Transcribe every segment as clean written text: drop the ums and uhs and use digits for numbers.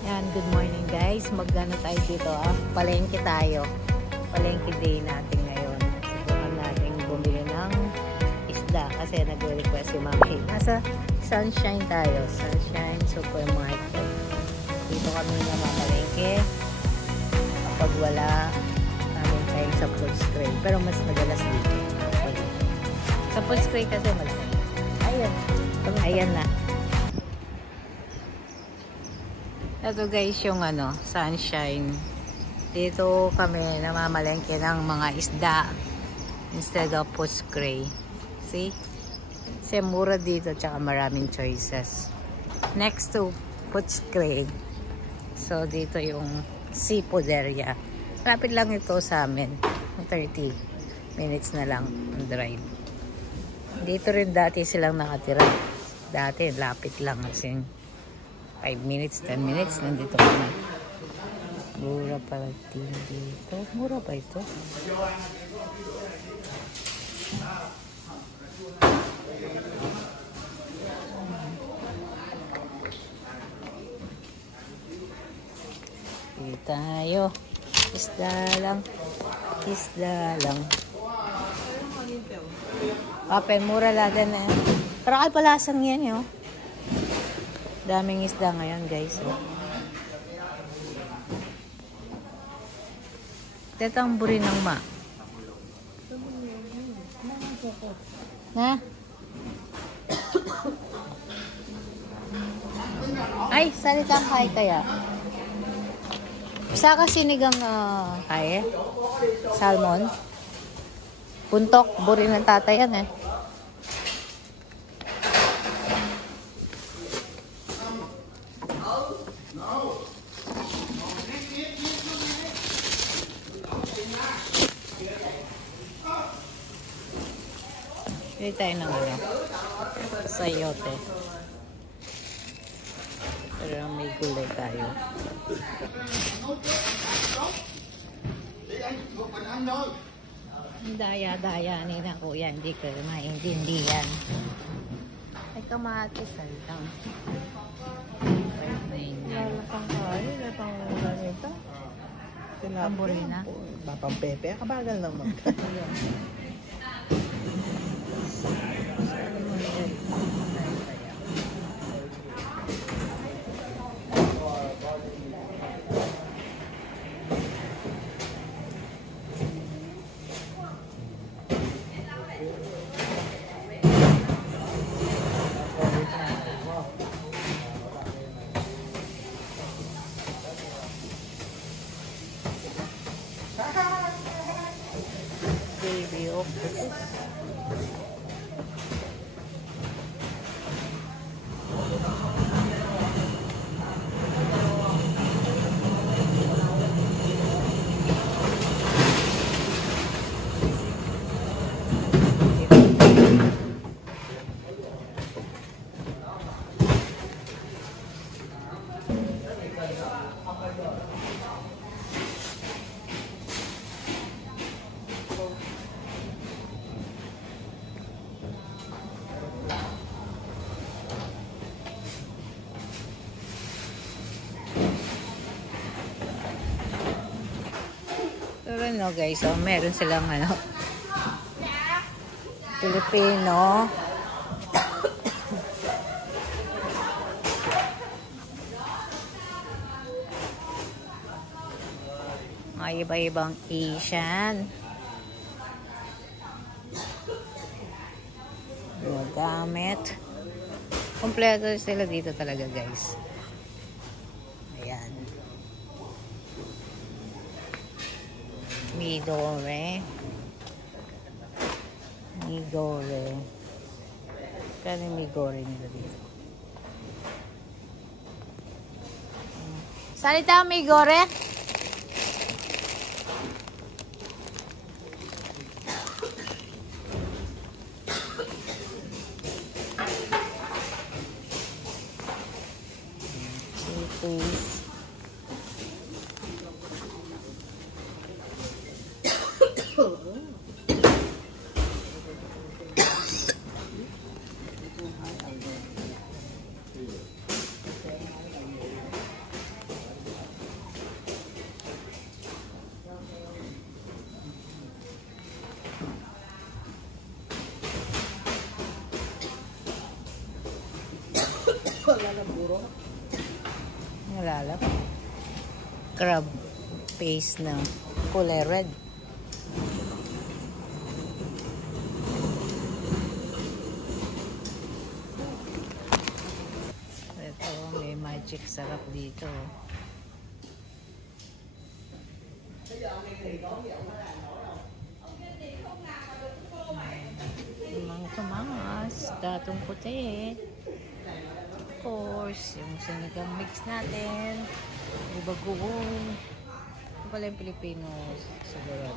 Yan, good morning guys. Magano tayo dito palengke tayo. Palengke day natin ngayon. Subukan natin bumili ng isda kasi nag-request si Mami. Nasa Sunshine tayo. Sunshine Supermarket. Dito kami namamalengke kapag wala namin tayo sa Footscray. Pero mas madalas dito. Sa Footscray kasi malaki. Ayan. Ayan na. Ito guys yung Sunshine. Dito kami namamalengke ng mga isda instead of Footscray. See? Kasi mura dito tsaka maraming choices. Next to Footscray. So dito yung seafood area. Rapid lang ito sa amin. 30 minutes na lang ang drive. Dito rin dati silang nakatira. Dati lapit lang kasi 5 minutes, 10 minutes, nandito kami. Mura pala dito. Mura ba ito? Dito tayo. Isda lang. Isda lang. Papen, mura ladan na. Pero ay palasang yan yun. Daming isda ngayon guys. Ito ang buri ng ma. Na? Ay, salitang kay kaya. Isa ka sinigang kaya? Salmon? Puntok, buri ng tatay yan eh. Pili tayo ng sayote. Pero may gulay tayo. Daya-daya ni na kuya, hindi ko maintindihan. Ay kamatis lang. Wala pang kain, wala pang ulan ito. Pambuli na. Bapang pepe, kabagal naman. Baby octopus. Pero guys, meron silang Filipino. Mga iba-ibang Asian. Mga gamit. Kompleto sila dito talaga guys. Ayan. Midore. Migore. Kaya migore nila dito. Salita migore? Please. Wala lang. Crab paste na kulay red. Ito, may magic sarap dito. Mga tumangas, datong puti. Of course, yung sinigang mix natin. May bagoong. Ito pala yung Pilipino siguro.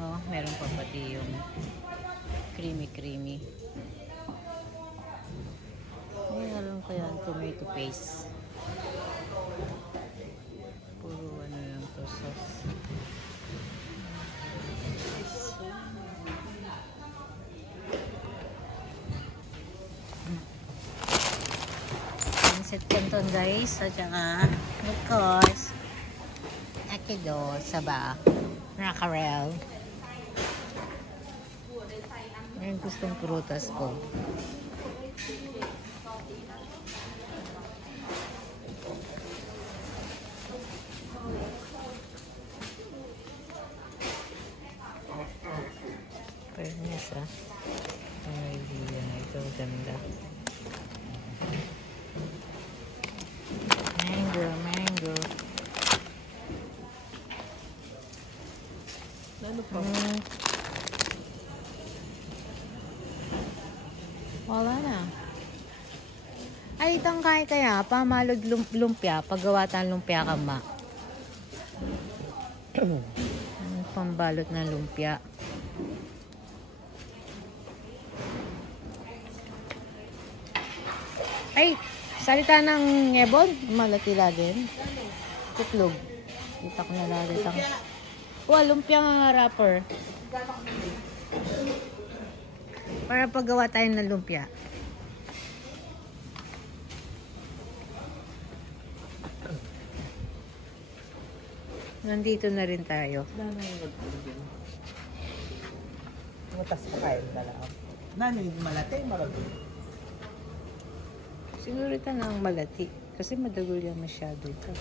Oh, meron pa pati yung creamy. Ay, alam ko yan, tomato paste. Puro ano lang to, sauce. Pancit canton guys, at saka of course akido, saba, mackerel. Ayun gustong prutas ko. Fairness ang idea na ito, ganda. Mango. Ano pa? Wala na. Ay, itang kaya pamalog lumpia, paggawa tayong lumpia kama. Pambalot ng lumpia. Ay, salita ng ngebon, malatila din. Tuklog. Kita ko na lagi tang. Lumpia nga wrapper. Para paggawa tayo ng lumpia. Nandito na rin tayo. Matas pa kayo talaga. Nani, malate, malate. Siguro ito na ang malati. Kasi madagol yan masyado ito.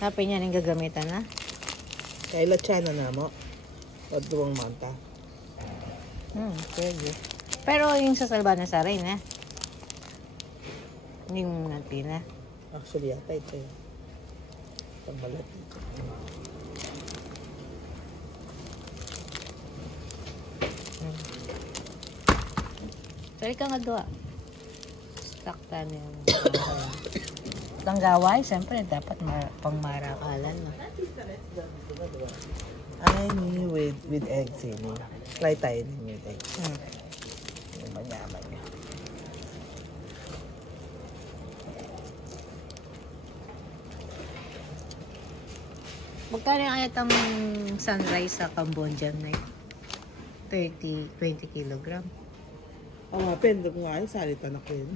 Happy niya ng gagamitan na? Kaya chana na mo. O duwang manta. Pwede. Pero yung sa salbana sa rin, hindi mo natin, Actually, yata ito yun. Itong malati. Sorry ka nga doa. Stuck tayo yung tanggaway, siyempre dapat pang marakalan. Ay, ni with eggs ini. Try tayo din with eggs. Yung manyaman niya. Magkano yung ayatang sunrise sa Cambodia na 20 kilogram? Oo, pendo ko nga. Salita na ko yun.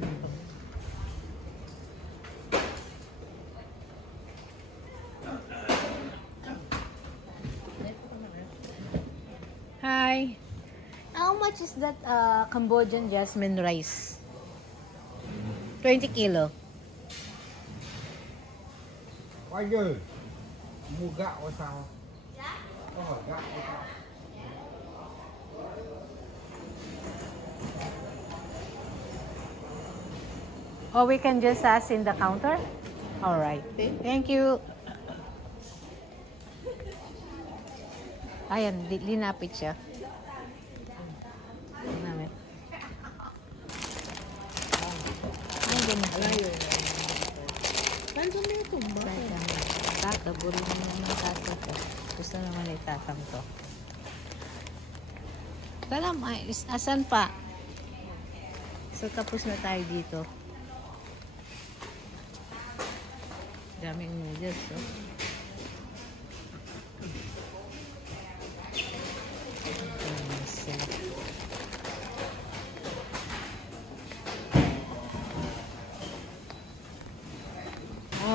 Hi. How much is that Cambodian jasmine rice? 20 kilo. Wajar. Muga ko sa. Oh, ga ko sa. Oh, we can just ask in the counter? All right. Thank you. Ayan, linapit siya. Linapit. Ay, ganyan. Alayo. Kaya sa mga tumba. Tata, buro mo naman tata to. Gusto naman itatang to. Kalam, asan pa? So, tapos na tayo dito. Daming noodles, oh.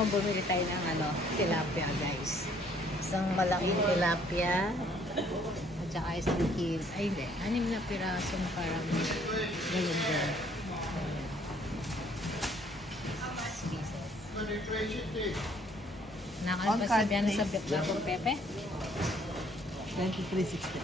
Bumili tayo ng tilapia guys. Isang malaking tilapia at saka isang kilo. Ay hindi, 6 na pirasong parang galunggong. Nakapagsabihan sa Bagong Pepe? 23.60.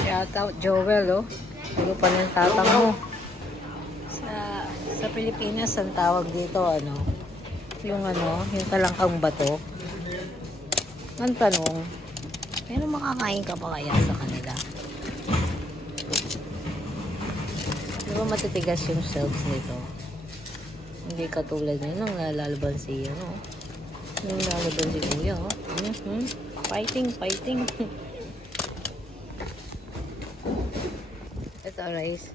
Shout out Joel, oh. Ano pa ng tatang mo? Sa Pilipinas, ang tawag dito, ano? Yung talangkang bato. Ang tanong, pero makakain ka pa kaya sa kanila? Di ba matitigas yung shells nito? Hindi katulad nyo nang nalalaban si, nang nalalaban si Kuya, oh. Fighting. Ito rice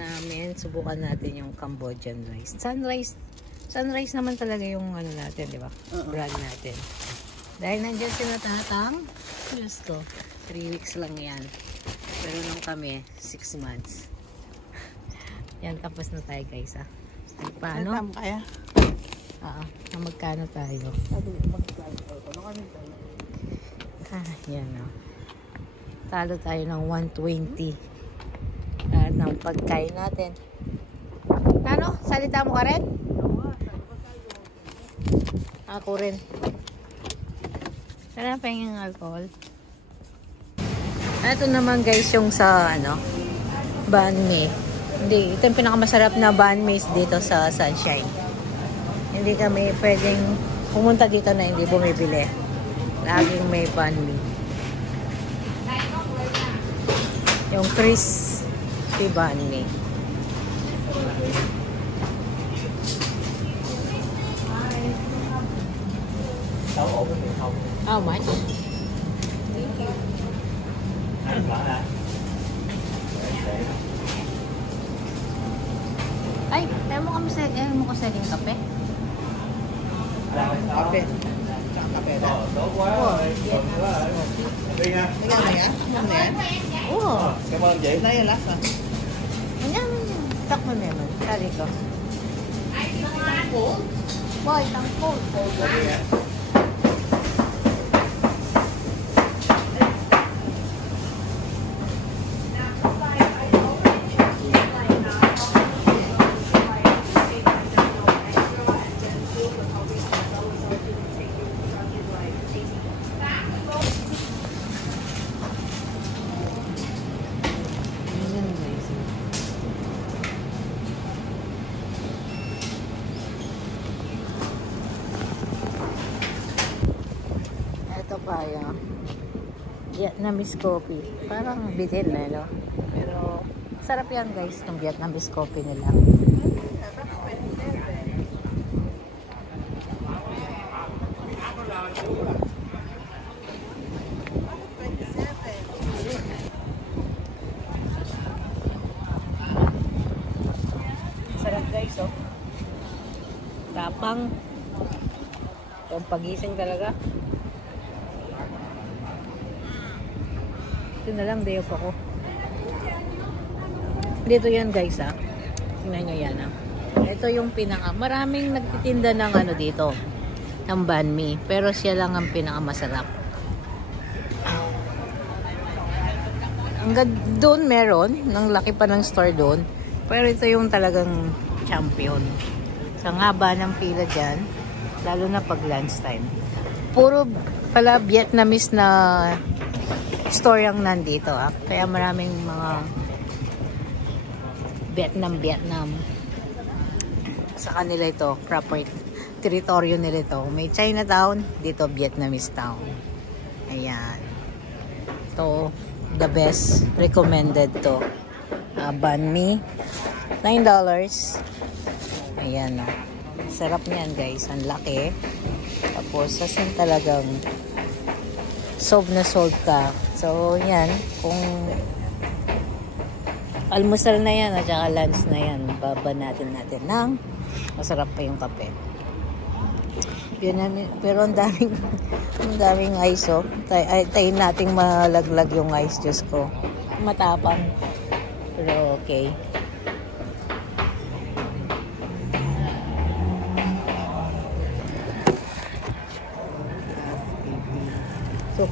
namin, subukan natin yung Cambodian rice. Sunrise naman talaga yung natin, di ba? Brand natin. Dahil nandiyan sila tatang, Diyos ko, 3 weeks lang yan. Pero nung kami, 6 months. Yan, tapos na tayo guys, ha. Paano? Ano kaya? Magkano tayo? Yan, o. Talo tayo ng 120. Lahat ng pagkain natin. Ano? Salita mo ka rin? Ako rin. Sarap yung alcohol. Ito naman guys yung sa banh mi. Hindi, ito yung pinakamasarap na banh mi dito sa Sunshine. Hindi kami pwedeng pumunta dito na hindi bumibili. Laging may banh mi. Yung crispy banh mi. How much? Thank you. Ay, tayo mo kami mo ko saling kape? Kape. Tsaka kape na. Tingnan mo yan? Ano yan? Oo. Na yung lasa. Manyaman yan. Tak mo naman. Sali ko. Cold? Boy, tang cold. Vietnamese coffee. Parang bitin na, no? Pero, sarap yan guys, ng Vietnamese coffee nila. Sarap guys, oh. Tapang. Yung pagising talaga. Ito na lang, day off ako. Dito yan guys, ha. Tingnan nyo yan, ha. Ito yung maraming nagtitinda ng dito. Ng banh mi. Pero siya lang ang pinakamasarap. Hanggang doon meron. Nang laki pa ng store doon. Pero ito yung talagang champion. Sa ngaba ng pila dyan. Lalo na pag lunchtime. Puro pala Vietnamese na store ang nandito, ha. Kaya maraming mga Vietnam sa kanila ito, proper teritoryo nila ito. May Chinatown, dito Vietnamese town. Ayan. Ito, the best recommended to. Banh mi, $9. Ayan, oh. Sarap niyan guys, ang laki. Tapos asin talagang solve na solve ka. So, yan. Kung almusal na yan at saka lunch na yan, baba natin ng masarap pa yung kape. Pero ang daming ice, oh. Tayin nating malaglag yung ice, Diyos ko. Matapang. Pero okay.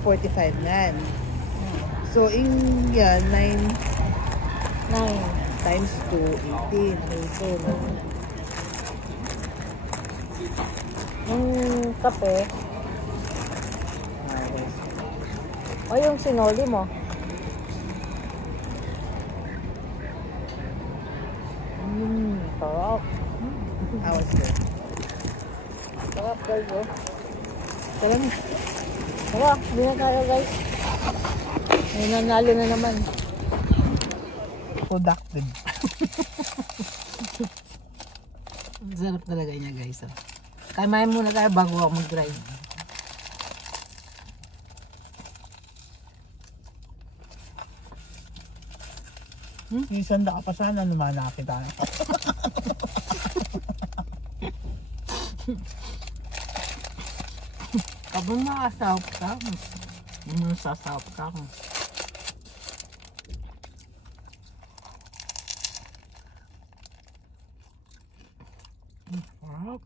45 nan. So, in yan, 9 times 2, 18. Yung kape, o yung sinoli mo. Sarap. How was it? Sarap guys, oh. Sarap. Sarap, hindi na tayo guys. May nanalo na naman. Productive. Sarap talaga niya guys, oh. Kamain muna tayo bago ako mag-drive. Isanda ka pa sana naman nakita. Kapag makasahop ka, masasahop ka. Sarap.